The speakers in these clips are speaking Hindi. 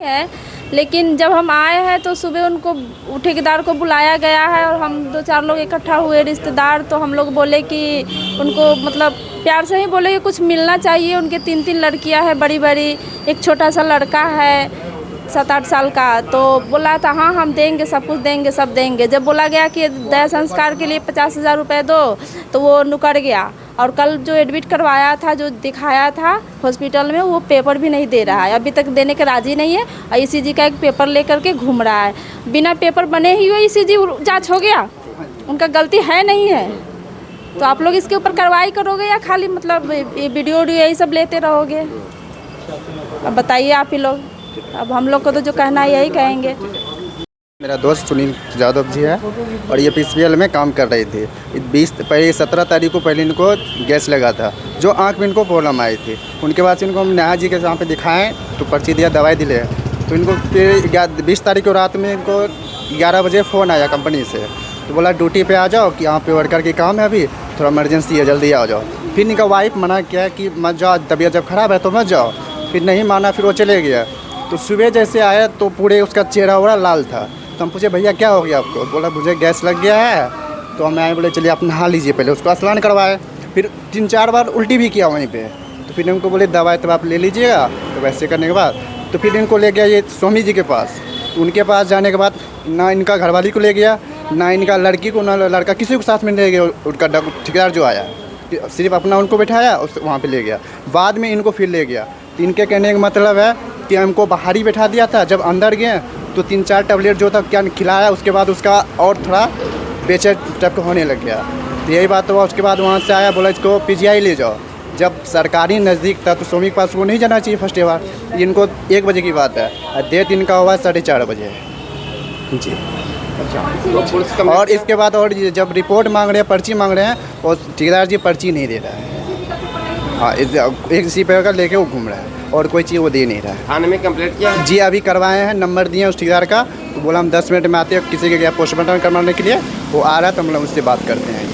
है। लेकिन जब हम आए हैं तो सुबह उनको ठेकेदार को बुलाया गया है और हम 2-4 लोग इकट्ठा हुए रिश्तेदार, तो हम लोग बोले कि उनको मतलब प्यार से ही बोले कि कुछ मिलना चाहिए। उनके 3-3 लड़कियां हैं बड़ी बड़ी, एक छोटा सा लड़का है 7-8 साल का। तो बोला था हाँ हम देंगे, सब कुछ देंगे, सब देंगे। जब बोला गया कि दया संस्कार के लिए 50,000 रुपये दो, तो वो मुकर गया। और कल जो एडमिट करवाया था, जो दिखाया था हॉस्पिटल में, वो पेपर भी नहीं दे रहा है, अभी तक देने के राज़ी नहीं है। और ईसीजी का एक पेपर लेकर के घूम रहा है। बिना पेपर बने ही वो ईसीजी जांच हो गया, उनका गलती है नहीं है। तो आप लोग इसके ऊपर कार्रवाई करोगे या खाली मतलब ये वीडियो यही सब लेते रहोगे? अब बताइए आप ही लोग। अब हम लोग को तो जो कहना है यही कहेंगे। मेरा दोस्त सुनील यादव जी है और ये पीसीएल में काम कर रही थी। 17 तारीख को पहले इनको गैस लगा था, जो आंख में इनको प्रॉब्लम आई थी। उनके बाद से इनको हम नेहा जी के यहाँ पे दिखाएं तो पर्ची दिया, दवाई दिले। तो इनको फिर 20 तारीख को रात में इनको 11 बजे फ़ोन आया कंपनी से, तो बोला ड्यूटी पे आ जाओ कि यहाँ पे वर्कर की काम है, अभी थोड़ा इमरजेंसी है, जल्दी आ जाओ। फिर इनका वाइफ मना किया कि मत जाओ, तबीयत जब ख़राब है तो मत जाओ। फिर नहीं माना, फिर वो चले गया। तो सुबह जैसे आया तो पूरे उसका चेहरा वरा लाल था। तो हम पूछे भैया क्या हो गया आपको? बोला मुझे गैस लग गया है। तो हम आए, बोले चलिए आप नहा लीजिए, पहले उसको स्नान करवाए। फिर 3-4 बार उल्टी भी किया वहीं पे। तो फिर उनको बोले दवाई तो आप ले लीजिएगा। तो वैसे करने के बाद तो फिर इनको ले गया ये स्वामी जी के पास। तो उनके पास जाने के बाद ना इनका घरवाली को ले गया, ना इनका लड़की को, ना लड़का, किसी को साथ में ले गया। उनका ठेकेदार जो आया सिर्फ अपना उनको बिठाया, उस वहाँ पे ले गया। बाद में इनको फिर ले गया। तो इनके कहने का मतलब है कि हमको बाहर ही बैठा दिया था। जब अंदर गए तो 3-4 टैबलेट जो था क्या खिलाया, उसके बाद उसका और थोड़ा बेचैन टाइप का होने लग गया। तो यही बात हुआ। उसके बाद वहाँ से आया, बोला इसको पीजीआई ले जाओ। जब सरकारी नज़दीक था तो स्वामी के पास वो नहीं जाना चाहिए फर्स्ट बार। इनको 1 बजे की बात है, डेट इनका हुआ 4:30 बजे जी। अच्छा, और इसके बाद और जब रिपोर्ट मांग रहे हैं, पर्ची मांग रहे हैं, और ठेकेदार जी पर्ची नहीं दे रहा है। हाँ, एक इसी पे का लेके वो घूम रहा है और कोई चीज़ वो दे नहीं रहा है। थाने में कंप्लेंट किया है? जी अभी करवाए हैं, नंबर दिए उस ठेकेदार का। तो बोला हम 10 मिनट में आते हैं, किसी के गया पोस्टमार्टम करवाने के लिए, वो आ रहा है तो हम लोग उससे बात करते हैं।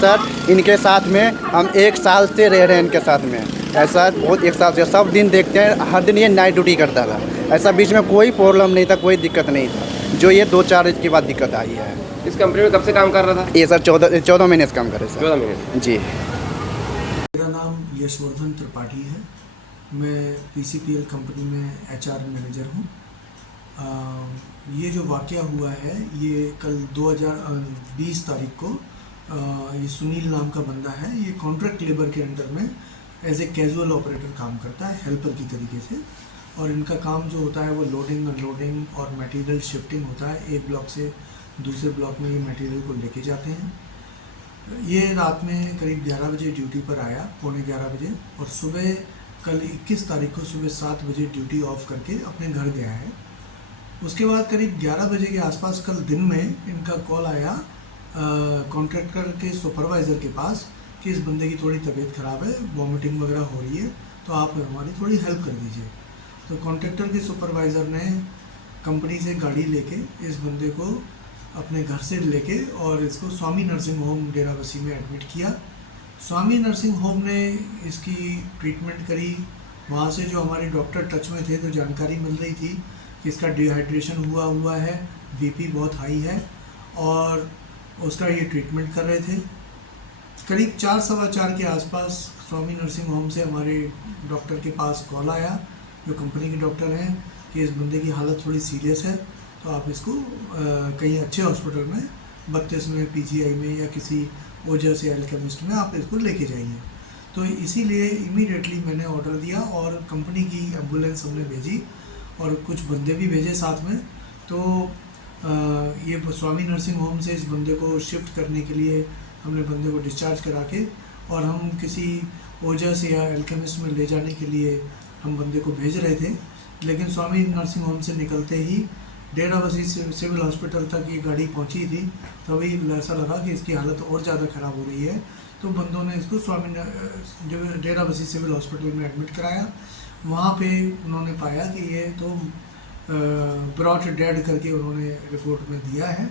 सर इनके साथ में हम 1 साल से रह रहे हैं, इनके साथ में ऐसा बहुत 1 साल से सब दिन देखते हैं। हर दिन ये नाइट ड्यूटी करता था। ऐसा बीच में कोई प्रॉब्लम नहीं था, कोई दिक्कत नहीं था। जो ये 2-4 दिन के बाद दिक्कत आई है। इस कंपनी में कब से काम कर रहा था? ये सर 14 महीने से काम कर रहे सर। 14 महीने जी। मेरा नाम यशवर्धन त्रिपाठी है। मैं पीसीपीएल कंपनी में एचआर मैनेजर हूँ। ये जो वाक़या हुआ है ये कल 2020 तारीख को ये सुनील नाम का बंदा है। ये कॉन्ट्रैक्ट लेबर के अंडर में एज ए कैजुअल ऑपरेटर काम करता है, हेल्पर की तरीके से। और इनका काम जो होता है वो लोडिंग, अनलोडिंग और मटेरियल शिफ्टिंग होता है। एक ब्लॉक से दूसरे ब्लॉक में ये मटेरियल को लेके जाते हैं। ये रात में करीब 11 बजे ड्यूटी पर आया, 11:15 बजे, और सुबह कल 21 तारीख को सुबह 7 बजे ड्यूटी ऑफ करके अपने घर गया है। उसके बाद करीब 11 बजे के आसपास कल दिन में इनका कॉल आया कॉन्ट्रैक्टर के सुपरवाइज़र के पास कि इस बंदे की थोड़ी तबीयत ख़राब है, वॉमिटिंग वगैरह हो रही है, तो आप हमारी थोड़ी हेल्प कर दीजिए। तो कॉन्ट्रैक्टर के सुपरवाइज़र ने कंपनी से गाड़ी लेके इस बंदे को अपने घर से लेके और इसको स्वामी नर्सिंग होम डेराबस्सी में एडमिट किया। स्वामी नर्सिंग होम ने इसकी ट्रीटमेंट करी। वहाँ से जो हमारे डॉक्टर टच में थे तो जानकारी मिल रही थी कि इसका डिहाइड्रेशन हुआ है, बीपी बहुत हाई है, और उसका ये ट्रीटमेंट कर रहे थे। करीब 4-4:15 के आसपास स्वामी नर्सिंग होम से हमारे डॉक्टर के पास कॉल आया, जो कंपनी के डॉक्टर हैं, कि इस बंदे की हालत थोड़ी सीरियस है, तो आप इसको कहीं अच्छे हॉस्पिटल में 32 में पीजीआई में या किसी ओजस या अल्केमिस्ट में आप इसको लेके जाइए। तो इसीलिए इमीडिएटली मैंने ऑर्डर दिया और कंपनी की एम्बुलेंस हमने भेजी और कुछ बंदे भी भेजे साथ में। तो ये स्वामी नर्सिंग होम से इस बंदे को शिफ्ट करने के लिए हमने बंदे को डिस्चार्ज करा के और हम किसी ओजस या अल्केमिस्ट में ले जाने के लिए हम बंदे को भेज रहे थे। लेकिन स्वामी नर्सिंग होम से निकलते ही डेराबस्सी सिविल हॉस्पिटल तक ये गाड़ी पहुंची थी, तभी ऐसा लगा कि इसकी हालत और ज़्यादा ख़राब हो रही है। तो बंदों ने इसको डेराबस्सी सिविल हॉस्पिटल में एडमिट कराया। वहाँ पे उन्होंने पाया कि ये तो ब्रॉट डेड करके उन्होंने रिपोर्ट में दिया है।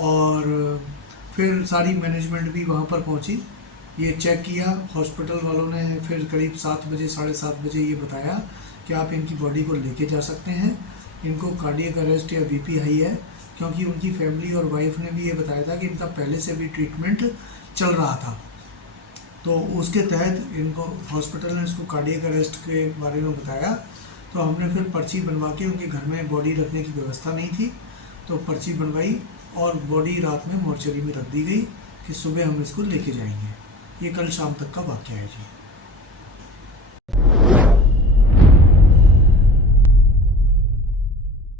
और फिर सारी मैनेजमेंट भी वहाँ पर पहुँची, ये चेक किया। हॉस्पिटल वालों ने फिर करीब 7 बजे 7:30 बजे ये बताया कि आप इनकी बॉडी को लेके जा सकते हैं। इनको कार्डियक अरेस्ट या बीपी हाई है, क्योंकि उनकी फैमिली और वाइफ ने भी ये बताया था कि इनका पहले से भी ट्रीटमेंट चल रहा था। तो उसके तहत इनको हॉस्पिटल ने इसको कार्डियक अरेस्ट के बारे में बताया। तो हमने फिर पर्ची बनवा के, उनके घर में बॉडी रखने की व्यवस्था नहीं थी, तो पर्ची बनवाई और बॉडी रात में मोर्चरी में रख दी गई कि सुबह हम इसको लेके जाएंगे। ये कल शाम तक का वाक़या है जी।